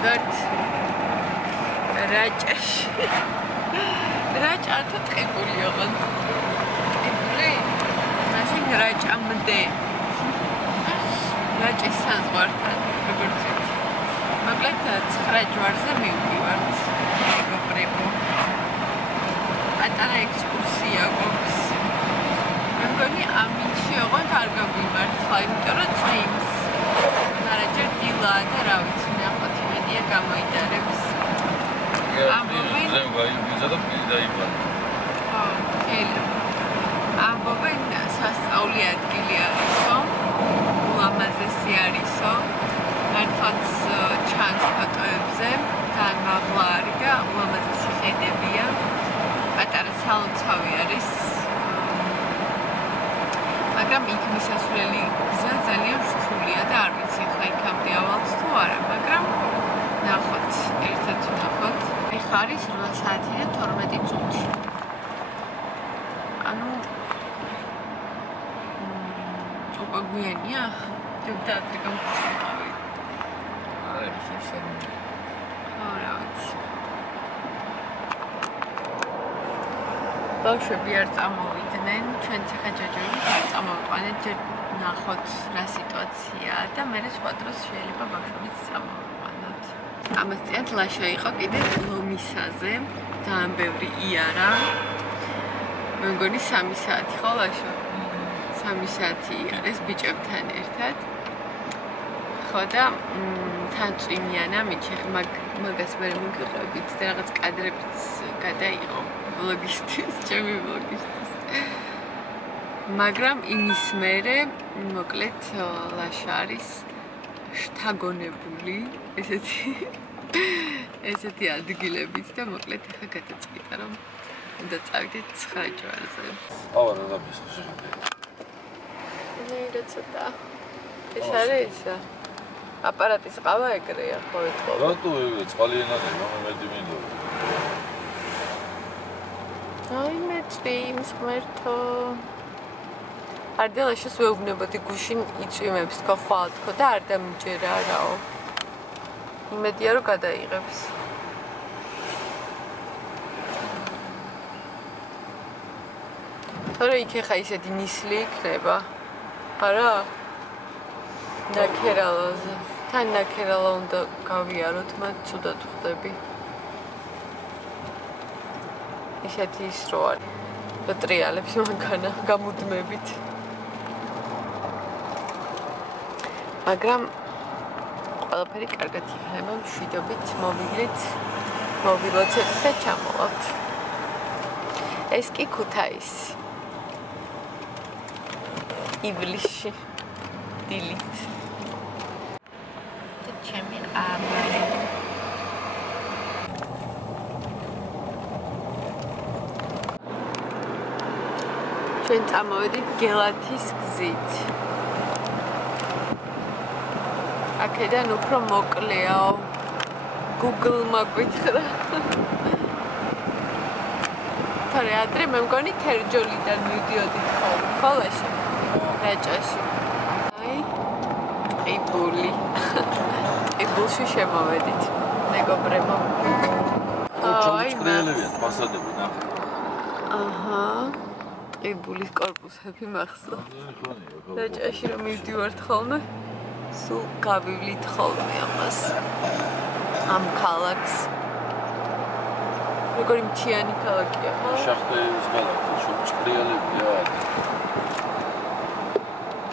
მივართ რაჭაში. რაჭა თუ ტყიბული ოღონდ. ტყიბული? მაშინ რაჭამდე. რაჭის საზღვართან, როგორც იცით. მოკლედ 9 ჯვარზე მივდივართ. მეგობრებო. პატარა ექსკურსია გვაქვს. მე მგონი ამინში ოღონდ არ გავიმართლა, იმიტომ რომ წვიმს. ნარაჯერ დილა და რა ვიცი, ნახოთ იმედია გამოიტარებს. ამბობენ ამბობენ სასწაული ადგილი არისო, ულამაზესი არისო, მართლაც ჩანს ფოტოებზე, თან მაღლა არის და ულამაზესი ხედებია, პატარა სალოცავი არის, მაგრამ იქ მისასვლელი გზა ძალიან რთულია და არ ვიცი ხა იქამდე ავალთ თუ არა, მაგრამ ნახოთ, ერთად ვნახოთ. ეხლა არის 8 საათი და 12 წუთი. ანუ უკვე გვიანია? ჯობდა ადრე გამწვავი. არა, შეიძლება. ხო, რა ვიცი. ბავშვები არ წამოვიდნენ, ჩვენც ახლა ჯაჯოებით არ წამოვიყვანეთ, ჯერ ნახოთ რა სიტუაციაა და მერე სხვა დროს შეიძლება ბავშვებიც წამოვიყვანოთ. ამას წინათ ლაშა იყო კიდე ლომისაზე, ძალიან ბევრი იარა. მე მგონი 3 საათი ხო ლაშა? 3 საათი იარეს ბიჭებთან ერთად. ხო და თან წვიმიან ამიჩი, მაგას მე მოგიყვებით და რაღაც კადრებიც გადაიღო ვლოგისთვის, ჩემი ვლოგისთვის. მაგრამ იმის მერე მოკლედ ლაშა არის შთაგონებული ესეთი ადგილებით და მოკლედ ახლა გადაწყვიტა რომ უნდა წავიდეთ 9 ჯვარზე. ავა რა დაბის შეხედე. მე ცოტა ეს არის ისა აპარატის ყავა ეგრეა ხო ეთქო. რატო ეგრე წყალიანად მომედი მინდო. აი მე წვიმს ღმერთო. არდელაშოს ვეუბნებოდი გუშინ იწვიმებს თქო ხვალ თქო და არ დამიჯერა რაო. იმედია რომ გადაიღებს. თორე იქ ხა ისეთი ნისლი იქნება. არა? ნაკერალაზე. თან ნაკერალა უნდა გავიაროთ, მათ ცუდად ხვდები. ისეთი ის რო არის. პატრიალებს მანქანა გამუდმებით. მაგრამ ყველაფერი კარგად იქნება, მშვიდობით მოვიგდით, მოვილოცებთ და ჩამოვალთ. ეს კი ქუთაისი. ივლისში დილით. და ჩემი ყამარი. ჩვენ წამოვედით გელათის გზით. აქედან უფრო მოკლეაო. Google-მა გვითხრა. თორე ადრე მე მგონი თერჯოლიდან მივდიოდით ხოლმე, ხო ლაშა? რაჭაში. აი, ყიბული. ყიბულში შემოვედით, მეგობრებო. აი, წყრიელებია, ფასადები ნახე. აჰა. ყიბულის корпуსები მახსოვს. რაჭაში რომ მივდივართ ხოლმე, სულ გავივლით ხოლმე ამას. ამ ქალაქს. როგორი მთიანი ქალაქია, ხო? შახტეევის ქალაქი, შუა წყრიელებია.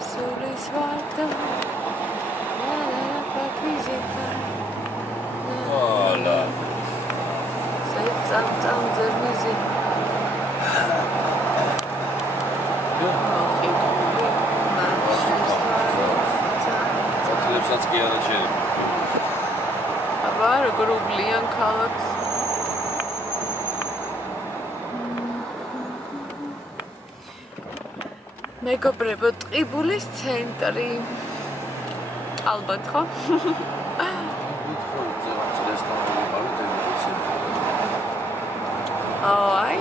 სულის ვარდა. ალა. წამზე მიზი. საც კი არა შეიძლება. აბა როგორ უგლიან ქალაქს. მეგობრებო, ტყიბულის ცენტრი. ალბათ ხო? აი,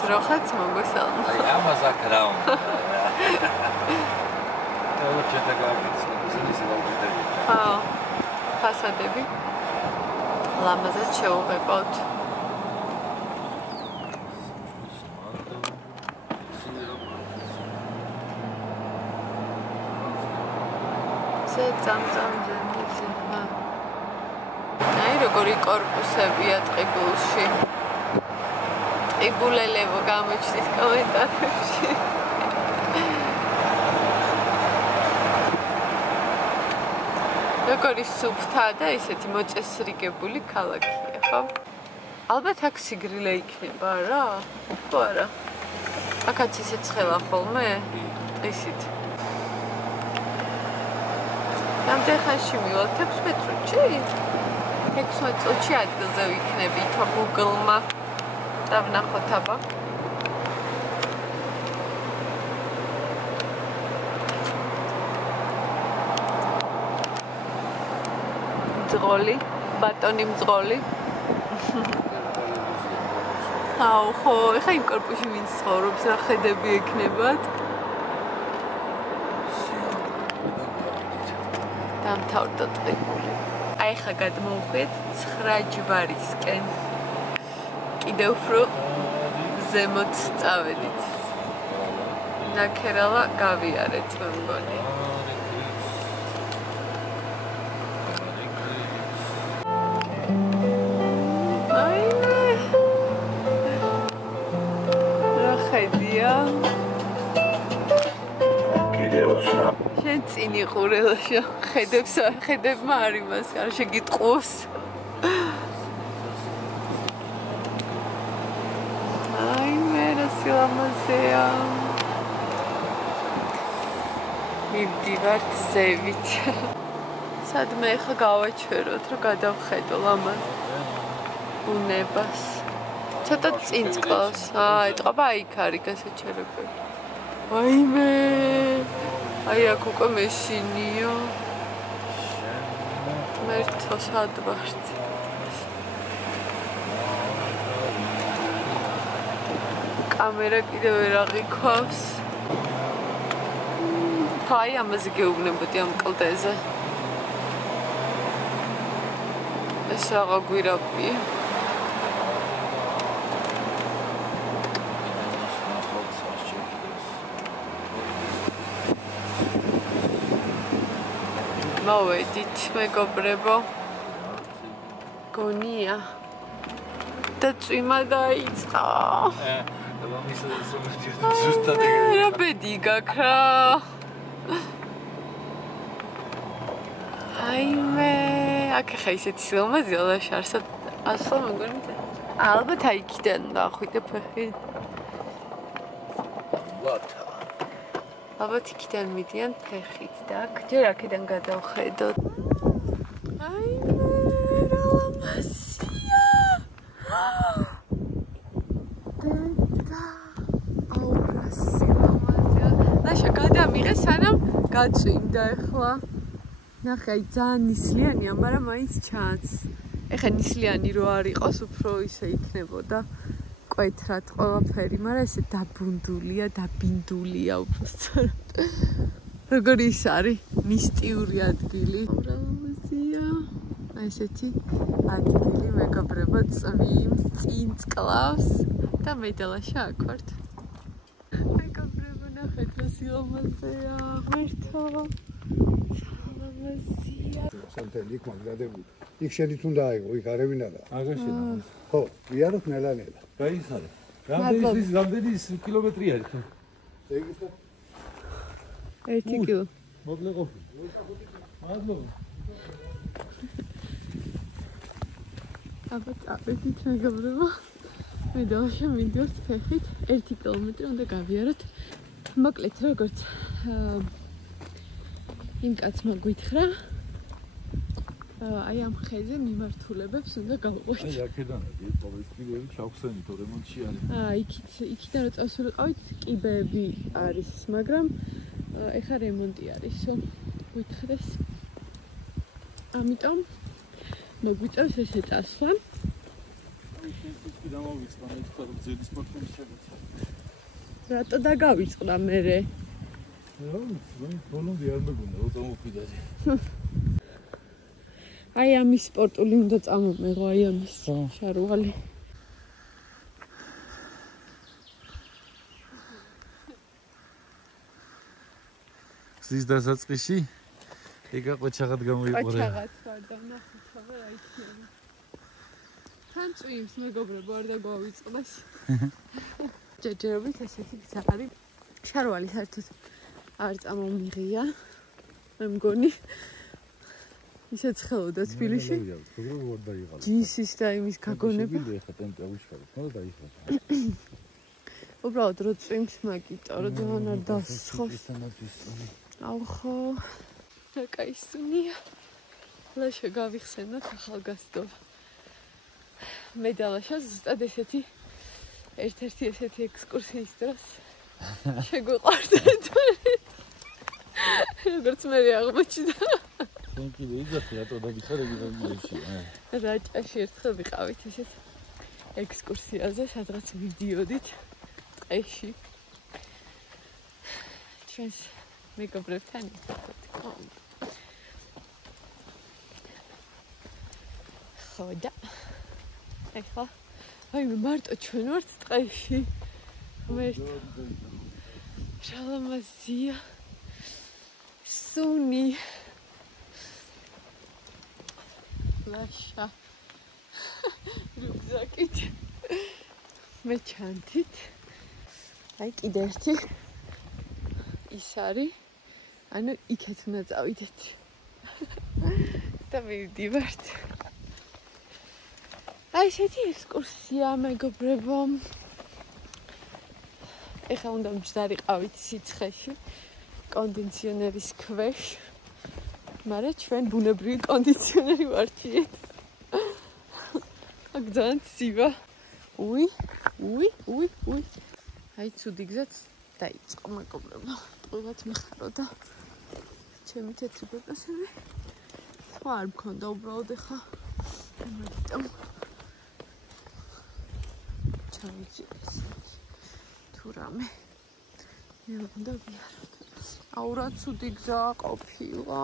ძროხაც მოგესალმა. აი, ამას აქ რა უნდა. რა შეიძლება გაგიცნო, ისინი სულ ხო. ფასადები. ლამაზად შევუღებავთ. აი როგორი კორპუსებია ტყიბულში. ტყიბულელებო გამოჩნდით კომენტარებში. როგორი სუფთა და ისეთი მოწესრიგებული ქალაქია, ხო? ალბათ აქ სიგრილე იქნება რა? ხო არა? აქაც ისე ცხელა ხოლმე? ისით. რამდენ ხანში მივალთ? 16 წუთში? 16 წუთში ადგილზე ვიქნები, თო Google-მა დავნახოთ აბა. მძღოლი, ბატონი მძღოლი. აუ ხო, ეხა იმ კორპუსში ვინც ცხოვრობს, რა ხედები ექნებათ? დამთავრდა ტყიბული. აი ხა გადმოვხვიეთ 9 ჯვარისკენ. კიდევ უფრო ზემოთ წავედით. ნაქერალა გავიარეთ მე მგონი. რა ხედია? შენ წინ იყურელაშო, ხედებმა არ იმას, არ შეგიტყუოს. აი მე რა სილამაზეა. მივდივართ ზევით. სადმე ხა გავაჩეროთ, რომ გადავხედო ლამაზ ბუნებას. ცოტა წინ წყალს. ეტყობა იქ არის გასაჩერებელი. აიმე აი აქ უკვე მეშინიო. მერთო სად ვართ? კამერა კიდევ ვერ აღიქვავს. აი ამაზე გეუბნებოდი ამ კლდეზე. ეს რაღა გვირაბია. მოვედით მეგობრებო. გონია. და წვიმა დაიწყო. რა ბედი გაქვს რა. აიმე, აქ ხა ისეთი სილამაზეა და შარსად ასლა მეგონი. ალბათ აი იქიდან დახვიდე ფეხი. ვათა. ალბათ იქიდან მიდიან ფეხით და აქ ჯერ აქედან გადავხედოთ. აიმე, რა ლამაზია. და აუ რა სილამაზეა. ლაშა გადამიღე სანამ გაწვიმდა ახლა. ნახე, აი ძალიან ნისლიანია, მაგრამ მაინც ჩანს. ეხა ნისლიანი რო არ იყოს, უფრო ისე იქნებოდა კვეთრად ყველაფერი, მაგრამ ესე დაბუნდულია, დაბინდულია უბრალოდ. როგორი ის არის მისტიური ადგილი. უბრალოდია. აი ესეთი ადგილი მეგობრებო წვიმს, წინ წყლავს და მე და ლაშა აქ ვართ. მეგობრებო ნახეთ რა სილამაზეა, ღმერთო. სანტელი იქ მაგდადებული. იქ შენით უნდა აიღო, იქ არავინ არა. აგაშენა. ხო, ვიაროთ ნელა-ნელა. გაიხარე. რამდენი კილომეტრი არის ხო? ეგ ის 1 კილო. მოკლე ყოფილი. მადლობა. აბა წავედით მეგობრებო. მე და ლაშა მივდივართ ფეხით 1 კილომეტრი უნდა გავიაროთ. მოკლედ როგორც იმ კაცმა გითხრა, აი ამ ხეზე მიმართულებებს უნდა გავყვეთ. აი აქედან ყოველწლიურად ჩავხსენით რემონტში არის. იქიდან რო წავსულიყავით, კიბეები არის, მაგრამ ეხა რემონტი არისო. გითხრეს. ამიტომ მოგვიწევს ესე წასვლა. ის დამოვიწყდა მე თქვა რომ ძელი სპორტული შეგვეცა. რატო დაგავიწყდა მერე? რა ვიცი, ბოლომდე არ მეგონა რომ წამოვიდაზე. აი ამის სპორტული უნდა წამომეღო, აი ამის შარვალი. ზის დასაწყისში ეგა ყოჩაღად გამოიყურე. ყოჩაღად ვარ და ნახე თავი რა იქნება. თან წვიმს მეგობრებო არ დაგვავიწყდეს. ჯერჯერობით ესეთი გზარი. შარვალი საერთოდ არ წამომიღია. მე მგონი ისე ცხელოდა თბილისში. ჯინსის და იმის გაგონება. უბრალოდ რო წვიმს მაგიტო რო ძალიან არ დასხოს. აუ ხო. და кайსუნია. ლაშა გავიხსენოთ ახალგაზრდობა. მე და ლაშა ზუსტად ესეთი ერთ-ერთი ესეთი ექსკურსიის დროს შეგვიყვარდა ერთმანეთ. როგორც მე აღმოჩნდა. შენ კიდე იგახი რატო დაგიხარ რეგიონებში? რაჭაში ერთხელ ვიყავით ესეთ ექსკურსიაზე, სადღაც ვიდიოდით ტყეში. ჩვენს მეგობრებთან თქო. ხოდა. ეხლა აი მე მარტო ჩვენ ვართ ტყეში. მე შალამაზია. სუნი. ლაშა. რუგზაკით. მე ჩანთით. აი კიდე ერთი ის არის. ანუ იქეთ უნდა წავიდეთ. და მივდივართ. აი ესეთი ექსკურსია მეგობრებო. ეხლა უნდა მჯდარიყავით სიცხეში კონდიციონერის ქვეშ. მაგრამ ჩვენ ბუნებრივი კონდიციონერი ვარჩიეთ. აქ ძალიან ცივა. უი. აი ცუდი გზაც დაიწყო მეგობრებო. ტყუილად მეხარო და ჩემი თეთრი ბეკასები. სხვა არ მქონდა უბრალოდ ეხლა. ამიტომ ჩავიჭირეს. თუ რამე მე უნდა ვიაროთ. აუ რა ცუდი გზა ყოფილა.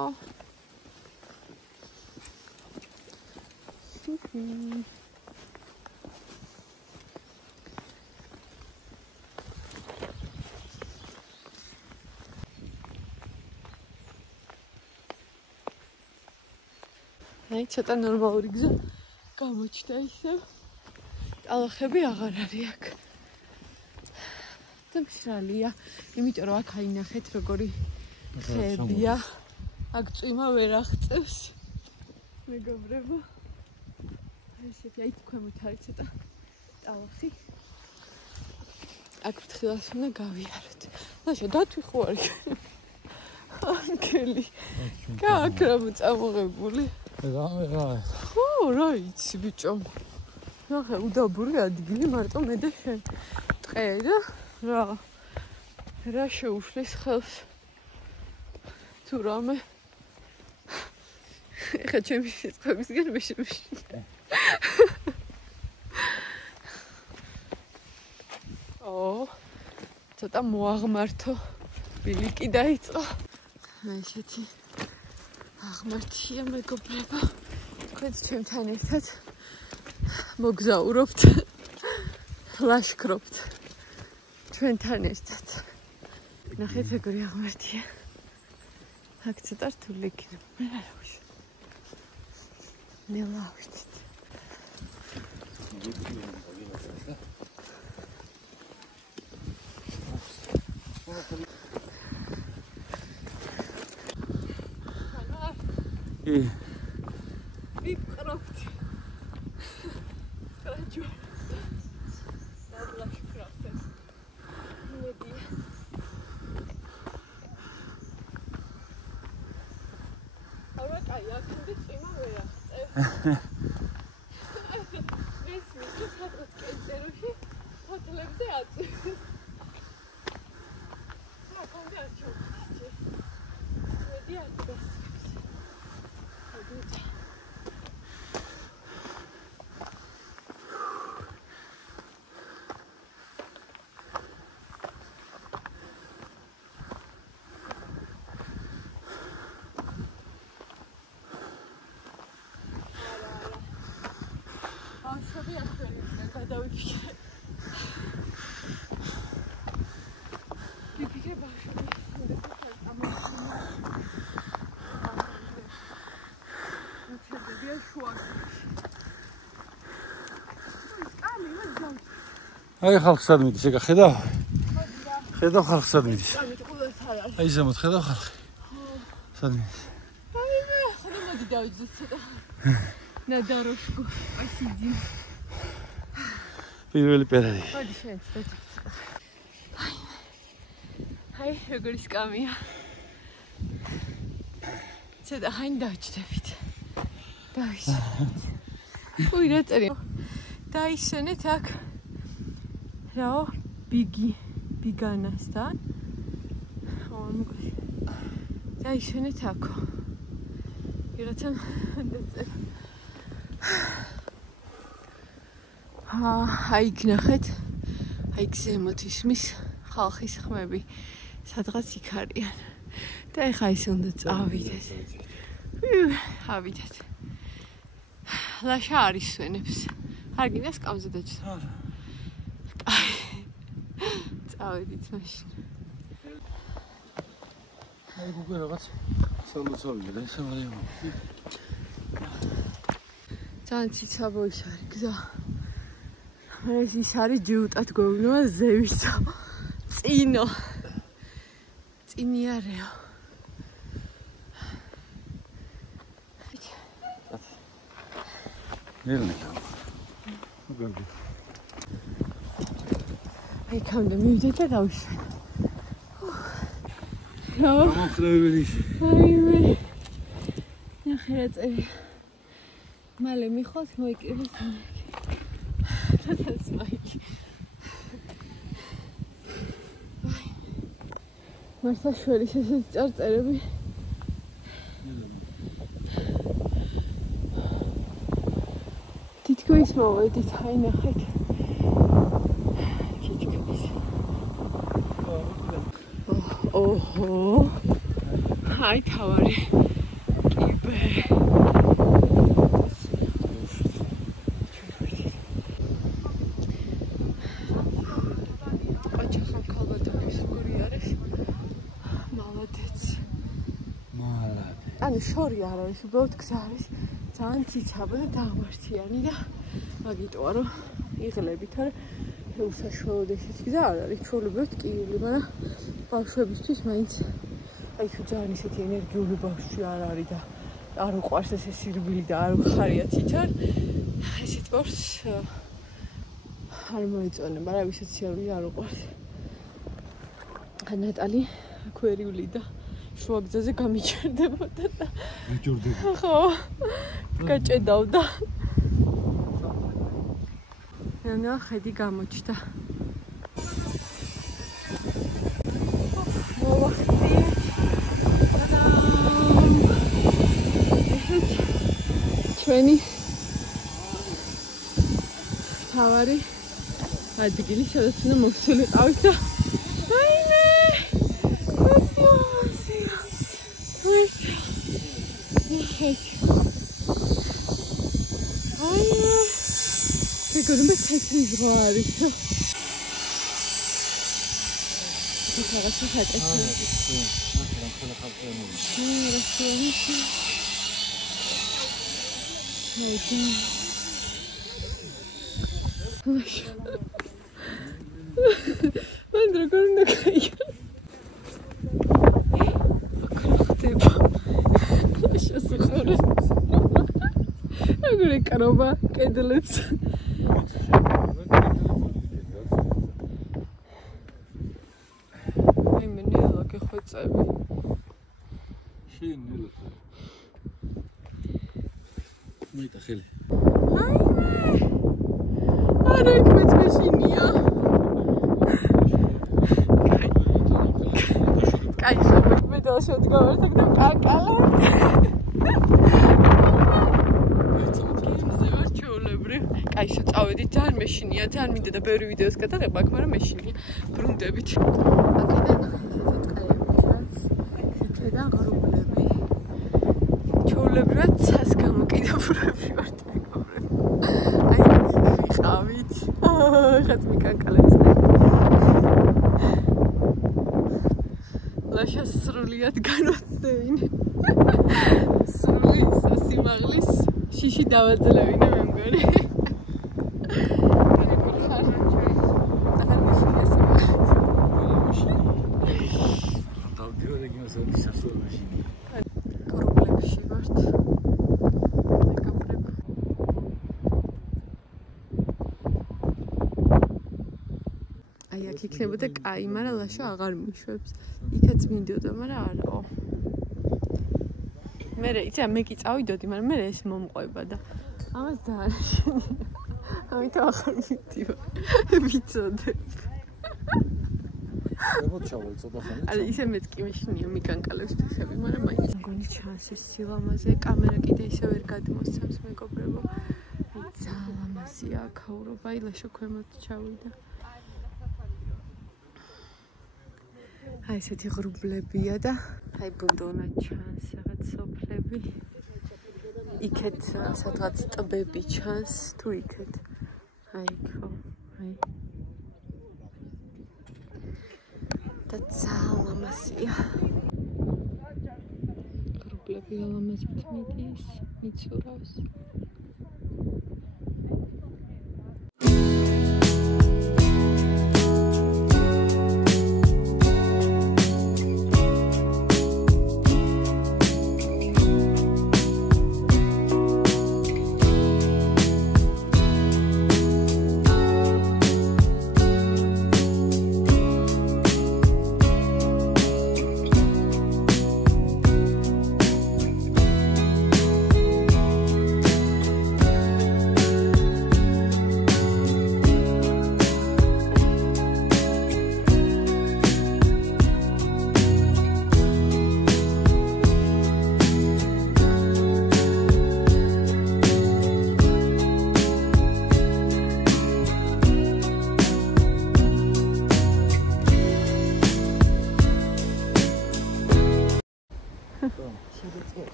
აი ცოტა ნორმალური გზა გამოჩნდა ისევ. ტალახები აღარ არის აქ. და მშრალია, იმიტომ რომ აქ აინახეთ როგორი ხეებია. აქ წვიმა ვერ აღწევს. მეგობრებო. აი ესეთი აი ქვემოთ არის ცოტა ტალახი. აქ ფრთხილას უნდა გავიაროთ. ლაშა დათვიხوار. ანგელი. კაკ რა მოწამოღებული. რა. ხო, რა იცი ბიჭო. ნახე, უდაბური ადგილი მარტო მე და შენ. ტყე და რა შეუშლის ხელს. თუ რამე. ეხა ჩემი სიტყვებისგან მე შემიშინე. ცოტა მოაღმართო. ბილიკი დაიწყო. აი ესეთი აღმართია მეგობრებო. თქვენც ჩემთან ერთად მოგზაურობთ. ლაშქრობთ. ჩვენთან ერთად. ნახეთ როგორი აღმართია. აქ ცოტა რთული იქნება. მე რა ვიშ. ნელავით. ვიყრობთ. რაჯო. დაბლაშქრობთ. მედია. აურა კაი, აქამდე წვიმა ვერ აღწევ. ეს მისი სადღაც კენწეროში ფოთლებზე აწევს. აქამდე არ ჩავწევ. მედია აწევს. დავიფიქრე. ვიფიქრე ბავშვები. მოწევია შუაში. აი ხალხს სად მიდის, ეგა ხედავ? ხედავ ხალხს სად მიდის? აი ზემოთ ხედავ ხალხი. სად მიდის? აი მე ხოდა მოდი დავიძე ცოტა. ნადაროშკო, ასიძი. პირველი პერიოდი. მოდი შენც დაჭი. აი როგორი სკამია. ცოტა ხანი დავჭდებით. დავიშენეთ. უი რა წერია? დაიშენეთ აქ. რაო ბიგანასთან. მოგე. დაიშენეთ აქ. ვიღაცამ დაწერა. აი გნახეთ. აი ზემოთ ისმის ხალხის ხმები. სადღაც იქ არიან. და ეხა ისე უნდა წავიდეთ. ავიდეთ. ლაშა არის სვენებს. არ გინდა სკამზე დაჭდა. წავედით მაშინ. აი გუგე რაღაც სალოცავია და ესე მარიამო. ძალიან ციცაბო ის არის გზა. ეს ის არის ჯიუტად გვეუბნება ზევისო. წინო. წინიარეო. ნერნიკა. აი კამდე მივიდეთ და დავიშვა. გამოხდები. აი მე. ნახე რა წერია. მალე მიხოთ მოიკრიბეს მეკი. თათას მაიკი. აი. მართლა შველი შესაძ წარწერები. თითქოს მოვედით, აი ნახეთ. თითქოს. ოჰო. აი თავარი. კიბე. ოჩახან ქალბატონის გური არის. მალადეც. ანუ შორი არ არის, უბრალოდ გზა არის. ძალიან ციცაბო და დაღმართიანი და მაგიტოა რომ იღლებით, არა უსაშუალოდ ესეც გზა არ არის, ჩვეულებრივად კიული, მაგრამ ბავშვებისთვის მაინც აი თუ ძალიან ისეთი ენერგიული ბავშვი არ არის და არ უყვარს ესე სირბილი და არ უხარია თითარ, ესეთ ბავშვს არ მოეწონება, რა ვისაც სირბილი არ უყვარს. ნატალი აქვერიული და შუაგზაზე გამიჭერდებოდა და მიჭერდება. ხო. გაჭედავდა. ანუ ხედი გამოჩნდა. ჩვენი თავარი ადგილი სადაც უნდა მოვსულიყავით და აიმე გურმე ცეთრი ზღვა არის. რაღაცა ხატეთი. მან როგორ უნდა გაიგო? აკრახტება. შესაძლოა. როგორ ეკრობა კედლებს. აი მე ნელა გეხვეწები. შენ ნელა. მოიტა ხელი. აი მე. არა იქ მეცმეშინია. კაი ხომ მე დავშოთ გავერთა და კაკალებ. აი შე წავედით ძალიან მეშინია, ძალიან მინდა და ბევრი ვიდეოს გადაღება აქვს, მაგრამ მეშინია ბრუნდებით. აქედან ესეც კაიები ჩანს. აქედან ღრუბლები. ჩაოლებრივად ცას გამოკიდებული ვართ მეგობრებო. აი ვიყავით. ლაშას სრულიად განვაცდევინე. სრული სასიმაღლის შიში დავაძლევინე მე მგონი. გრუბლებში ვართ. აი აქ იქნებოდა კაი, მაგრამ ლაშა აღარ მიშვებს. იქაც მინდოდა, მაგრამ არაო. მე მე კი წავიდოდი, მაგრამ მე ეს მომყვება და ამას დაარჩენია. ამიტომ აღარ მივდივარ. ვიცოდებ. მოჩავალ ცოტა ხანი. არა, ისე მეც კი მეშინია მიკანკალებს ფეხები, მაგრამ მაინც მგონი ჩანს ეს სილამაზე. კამერა კიდე ისე ვერ გადმოსცემს მეგობრებო. აი ძალიან ლამაზია აქაურობა, აი ლაშა ქვემოთ ჩავიდა. აი ესეთი ღრუბლებია და აი ბუნდონა ჩანს რაღაც სოფლები. იქეთ სადღაც ტბები ჩანს თუ იქეთ. აი ხო, აი. და ძალიან ლამაზია. ღრუბლები ლამაზად მიდის, მიცურავს.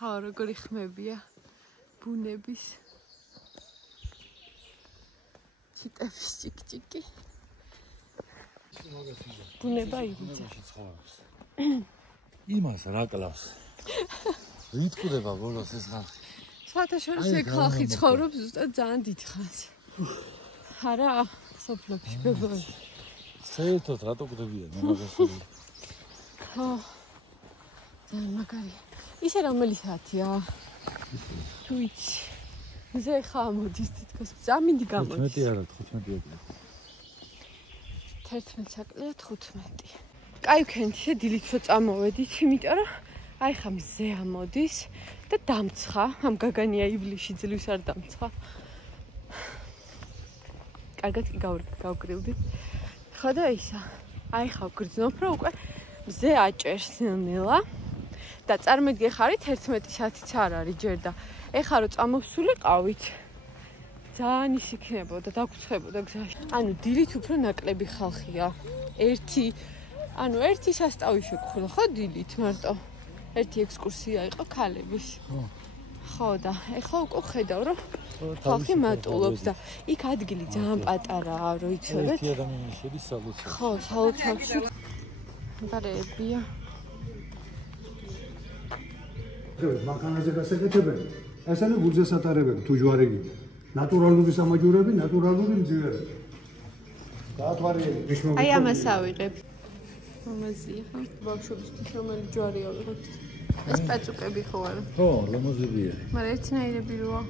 ხა როგორი ხმებია ბუნების ჩიტების ჭიკჭიკი ბუნება იბიძა იმას რა კლავს ვითქუდება ბოლოს ეს ხალხი საერთაშორისო ხალხი ცხოვრობს ზუსტად ძალიან დიდ ხანს არა სოფლებში ბებოი საერთოდ რატო კვდებიან მაგასო ხო ძალიან მაგარია ისე რომელი საათია თუ იცი ზე ხა მოდის თითქოს ზამინდი გამოდის 15 არა 15-ია 11 საკლია 15 კაი ვქენთ ისე დილით რო წამოვედით იმიტომ რომ აი ხა მზე ამოდის და დამცხა ამ გაგანია ივლიში ძლივს არ დამცხა კარგად კი გავგრილდით ხო და ისა აი ხა ვგრძნობ რომ უკვე მზე აჭერს ნელ-ნელა და წარმედგე ხარით 11 საათიც არ არის ჯერ და ეხლა რო წამოვსულიყავით ძალიან ის იქნებოდა დაგუცხებოდა გზაში ანუ დილით უფრო ნაკლები ხალხია ერთი სასტავი შეგხვდა ხო დილით მარტო ერთი ექსკურსია იყო ქალების ხო და ეხლა უკვე ხედავ რომ ხალხი მატულობს და იქ ადგილი ძალიან პატარაა რო იცოდეთ ერთი ადამიანი შედის სალოცავში ხო სალოცავში ბარეებია მანქანაზე გასაკეთებენ ესენი გულზეს ატარებენ თუ ჯვარები ნატურალური სამაჯურები ნატურალური მძივერები გაათვალიერეთ ნიშნული აი ამას ავიღებ ამაზია ხო ბავშვებისთვის რომელი ჯვარი ავიღოთ ეს პაწუკები ხო არა ხო ლამაზებია მაგრამ ერთნაირები როა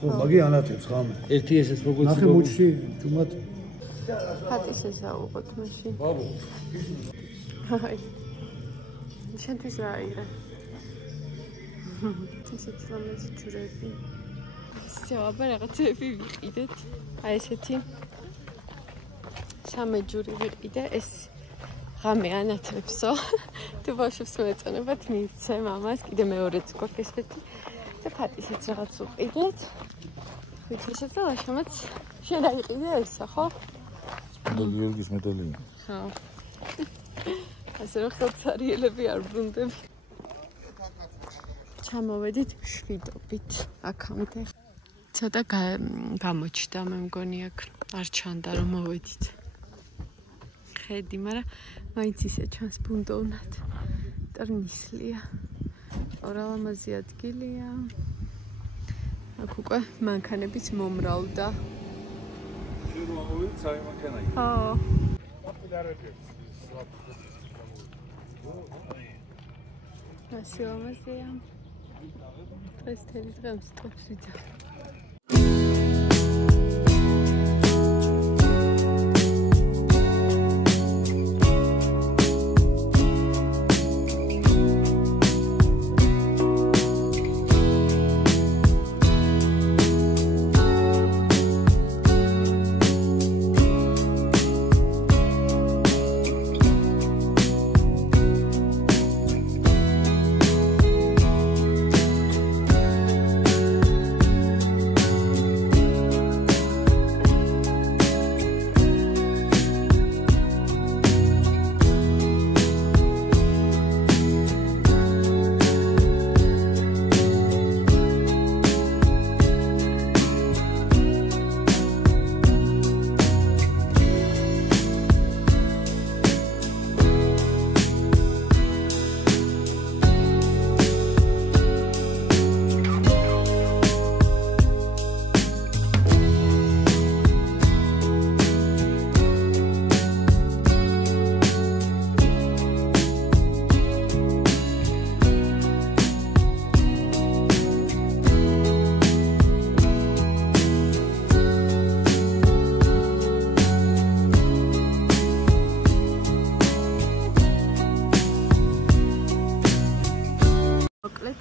ხო მაგი ანათებს ხამე ერთი ესეც მოგოწია ნახე მოჩი თუმად ფატის ეს ავიღოთ მაშინ ბაბუ აი შენთვის რა აიღე ისეთი ლამაზი ჯვრები ისე აბა რაღაცები ვიყიდეთ აი ესეთი სამე ჯური ვიყიდე ეს ღამე ანათებსო თუ ბავშვებს მეწონებათ მიცემ ამას კიდე მეორეც გვაქვს ესეთი და ფატისაც რაღაც ვიყიდეთ ხვითისაც და ლაშამაც შენ დაიყიდე ესა ხო გიორგის მედალია ხო ასე რომ ხელცარიელები არ ბრუნდები ჩამოვედით შვიდობით აქამდე ცოტა გამოჩნდა, მე მგონი აქ არ ჩანდა რომ მოვედით. ხედი, მაგრამ მაინც ისე ჩანს ბუნდოვნად. ტრნისლია. ორალამაზი ადგილია. აქ უკვე მანქანებიც მომრავლდა. შევამოვიდეთ საერთო მანქანა. ხო. ასე ამაზეა. დღეს თელი დღე მსტობს ვიძახ.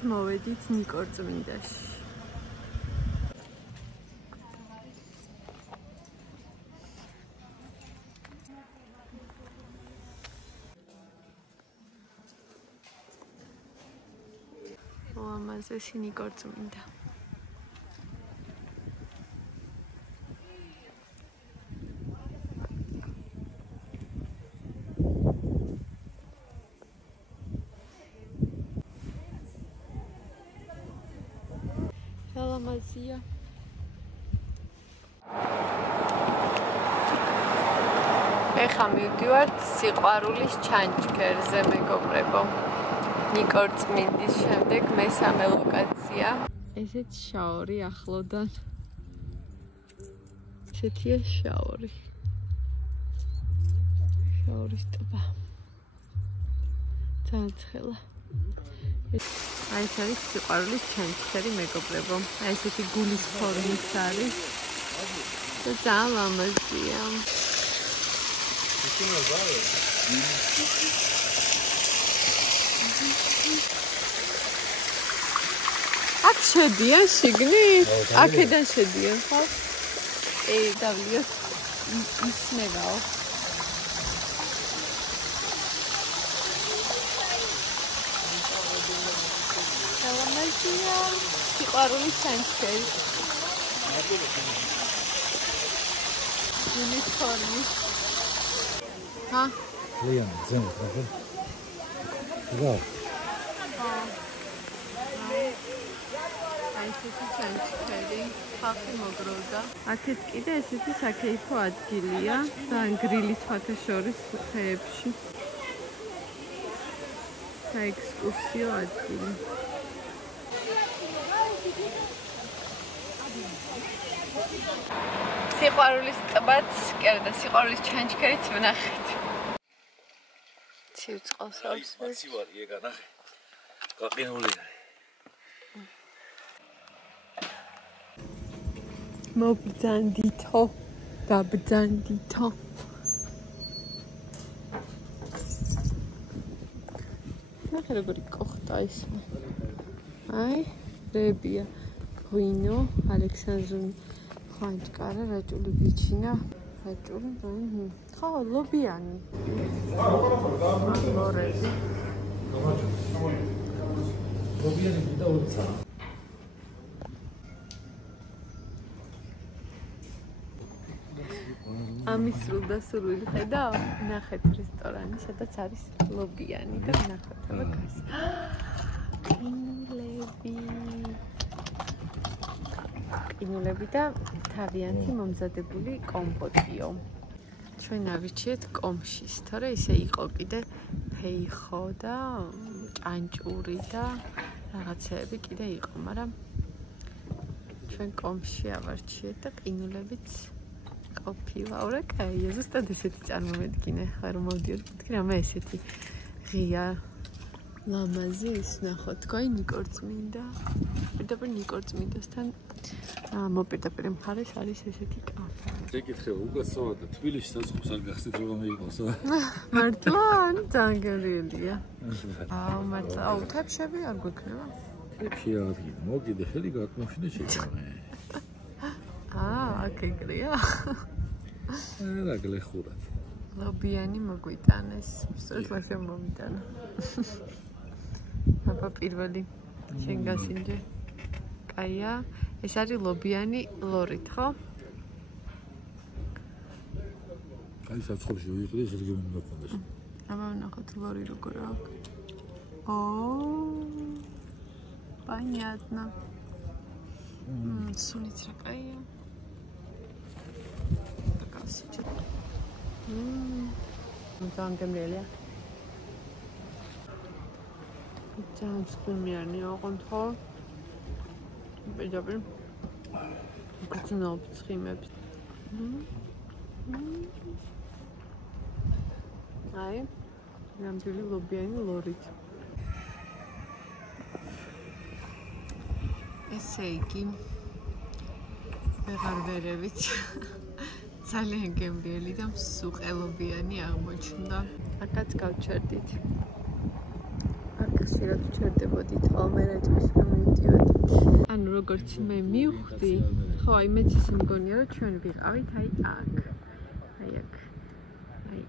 მოვედით ნიკორწმინდაში. ამაზესი ნიკორწმინდა. Lamazia. ეხა მივდივართ სიყვარულის ჩანჩქერზე, მეგობრებო. ნიკორწმინდის შემდეგ მესამე ლოკაცია. ესეც შაორი ახლოდან. ესეთია შაორი. შაორის ტბა. ძალიან ცხელა. აი ეს არის სიყვარულის ჩანჩქერი, მეგობრებო. აი ესეთი გულის ფორმის არის. და ძალიან ლამაზია. აქ შედიან შიგნით? აქედან შედიან, ხო? დავლიოთ ისმევაო. ლამაზია. სიყვარულის ჩანჩქერი. გულის ფორმის. Ha? Leon, zeno, pravda? Da. Ai, ესეთი ჩანჩქერი, ხალხი მოგროვდა. აქეთ კიდე ესეთი საკეიფო ადგილია, ძალიან გრილი სხვათა შორის ხეებში. საექსკურსიო ადგილი. სიყვარულის ტბაც, კერდა სიყვარულის ჩანჩქერიც ვნახეთ. ცივწყალს აქვს. მაცივარია განახე. გაყინულია. მობძანდითო, გაბძანდითო. ნახე როგორი კოხტა ისმა. აი, რებია. ღვინო, ალექსანდრული ხანჭკარა, რაჭული ბიჩინა, რაჭული, ხო, ლობიანი. ლორები. ლობიანი და უცა. ამის სრულდასრული ხედა, ნახეთ რესტორანი, სადაც არის ლობიანი და ნახეთ აბაკას. ყინულები. ყინულები და თავიანთი მომზადებული კომპოტიო. ჩვენ ავიჩიეთ კომშის, თორე ისე იყო კიდე ფეიხო და ჭანჭური და რაღაცეები კიდე იყო, მაგრამ ჩვენ კომში ავარჩიეთ და ყინულებიც ყოფილა. ურა, კაია, ზუსტად ესეთი წარმომედგინე, ხა რომ მოვდიოდ, მეთქი რამე ესეთი ღია ლამაზი ის ნახოთ, თქვენ ნიკორწმინდა. პირდაპირ ნიკორწმინდასთან მოპირდაპირ მხარეს არის ესეთი კაფე. შეკითხება უკაცრავად და თბილისში საწყობს არ გახსნით რომ მეიყოს. მართლა? ანუ ძალიან გემრიელია. მართლა, თაფშები არ გვექნება? თაფში აღდგინე. მოგიდე ხელი გაკმოშინე შეგამე. აქ ეგრეა. რა გლეხურად. ლობიანი მოგვიტანეს. სწორედ მაშინ მომიტანა. აბა პირველი შენ გასინჯე. კაია, ეს არის ლობიანი ლორით, ხო? აი საწყობში ვიყიდე ზრგემ უნდა კონდეს. აბა ნახოთ ლორი როგორ აქვს. Понятно. Სულიც რა კაია. გასიჭე. ძალიან გემრიელია. ძალიან სკუმიანი ოღონდ ხო? პირდაპირ გწნობ ცხიმებს. აი, ნამდვილი ლობიანი ლორით. ესე იგი, ვეღარ ვერევით. ძალიან გემრიელი და მსუყელობიანი აღმოჩნდა. აქაც გავჩერდით. აქ ხშირად ვჩერდებოდით, ხოლმე რატოს რომ მივდიოდი. ანუ როგორც მე მივხვდი, ხო, აი მეც ისე მგონია, რომ ჩვენ ვიყავით აი აქ. აი აქ. აი